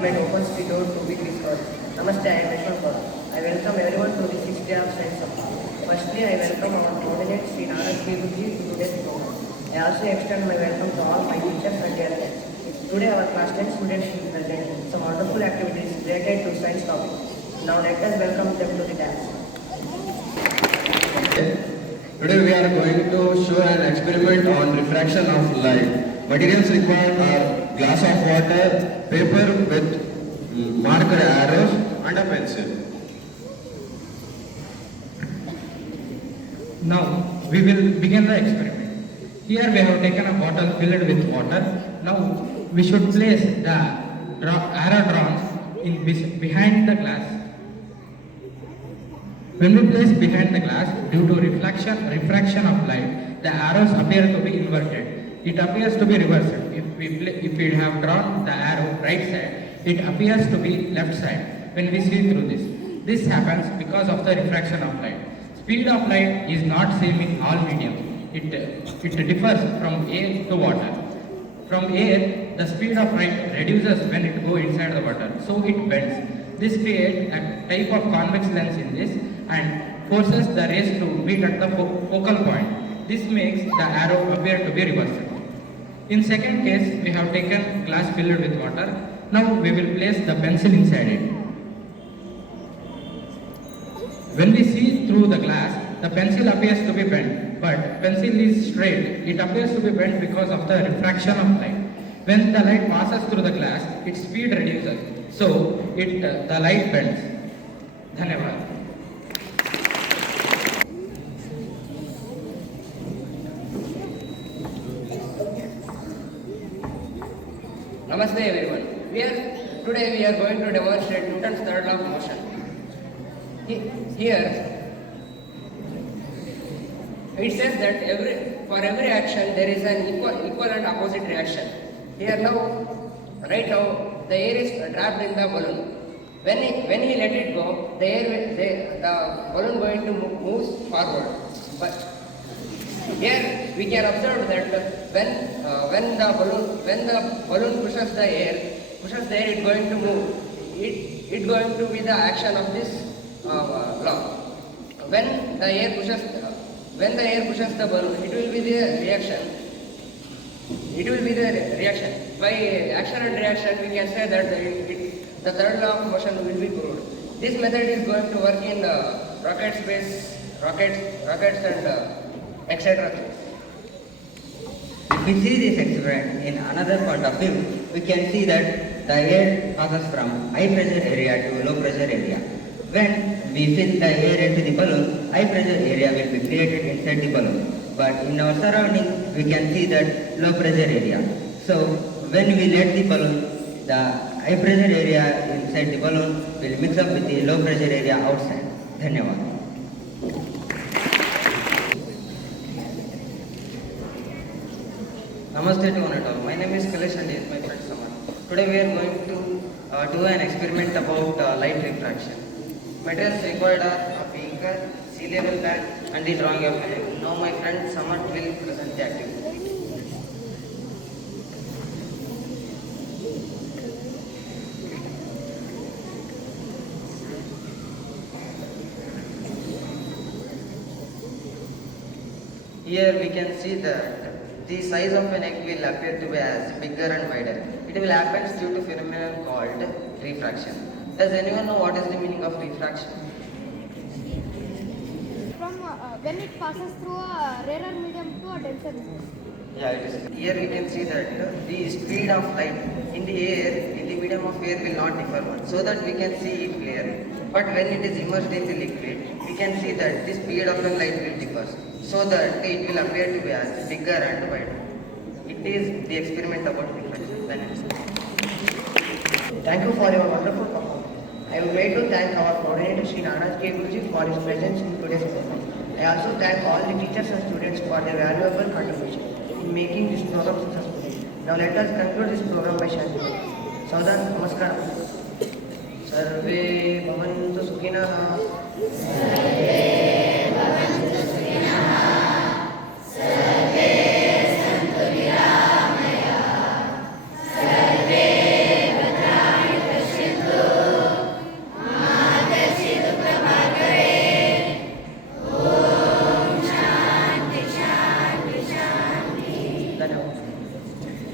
It opens the door to big discourse. Namaste, I am Yashwant Gaur. I welcome everyone to the 6th day of Science Sabha. Firstly, I welcome our coordinator Sri Narad Guruji to today's program. I also extend my welcome to all my teachers and dear friends. Today our class 10 students will present some wonderful activities related to science topic. Now let us welcome them to the dance. Today we are going to show an experiment on refraction of light. Materials required are glass of water, paper with marked arrows and a pencil. Now we will begin the experiment. Here we have taken a bottle filled with water. Now we should place the arrow drawn behind the glass. When we place behind the glass, due to refraction of light, the arrows appear to be inverted. It appears to be reversed. If we have drawn the arrow right side, it appears to be left side when we see through this. This happens because of the refraction of light. Speed of light is not same in all mediums. It differs from air to water. From air, the speed of light reduces when it goes inside the water, so it bends. This creates a type of convex lens in this and forces the rays to meet at the focal point. This makes the arrow appear to be reversed. In second case, we have taken glass filled with water. Now we will place the pencil inside it. When we see through the glass, the pencil appears to be bent, but pencil is straight. It appears to be bent because of the refraction of light. When the light passes through the glass, its speed reduces, so the light bends. Dhanyavad. Namaste everyone. Today we are going to demonstrate Newton's third law of motion. Here it says that for every action there is an equal and opposite reaction. Here right now the air is trapped in the balloon. When he let it go, the balloon going to move forward. But here we can observe that when the balloon pushes the air, it's going to move. It's going to be the action of this law. When the air pushes the balloon, it will be the reaction. By action and reaction, we can say that the third law of motion will be proved. This method is going to work in rockets and etc. If we see this experiment in another point of view, we can see that the air passes from high pressure area to low pressure area. When we fill the air into the balloon, high pressure area will be created inside the balloon. But in our surrounding, we can see that low pressure area. So when we let the balloon, the high pressure area inside the balloon will mix up with the low pressure area outside. Dhanyavad. Namaste to one and all. My name is Kalesh and he is my friend Saman. Today we are going to do an experiment about light refraction. Materials required are a beaker, sea level bag and the drawing of an. Now my friend Saman will present the activity. Here we can see that the size of an egg will appear to be as bigger and wider. It will happen due to phenomenon called refraction. Does anyone know what is the meaning of refraction? From when it passes through a rarer medium to a denser medium. Yeah, it is. Here we can see that the speed of light in the air, in the medium of air will not differ much, so that we can see it clearly. But when it is immersed in the liquid, we can see that the speed of the light will differ, so that it will appear to be as bigger and wider. It is the experiment about refraction. Thank you for your wonderful performance. I would like to thank our coordinator Sri Narad Guruji for his presence in today's program. I also thank all the teachers and students for their valuable contribution in making this program successful. Now let us conclude this program by chanting. Saudhan, Namaskaram. Sarve Bhavantu Sukhinah.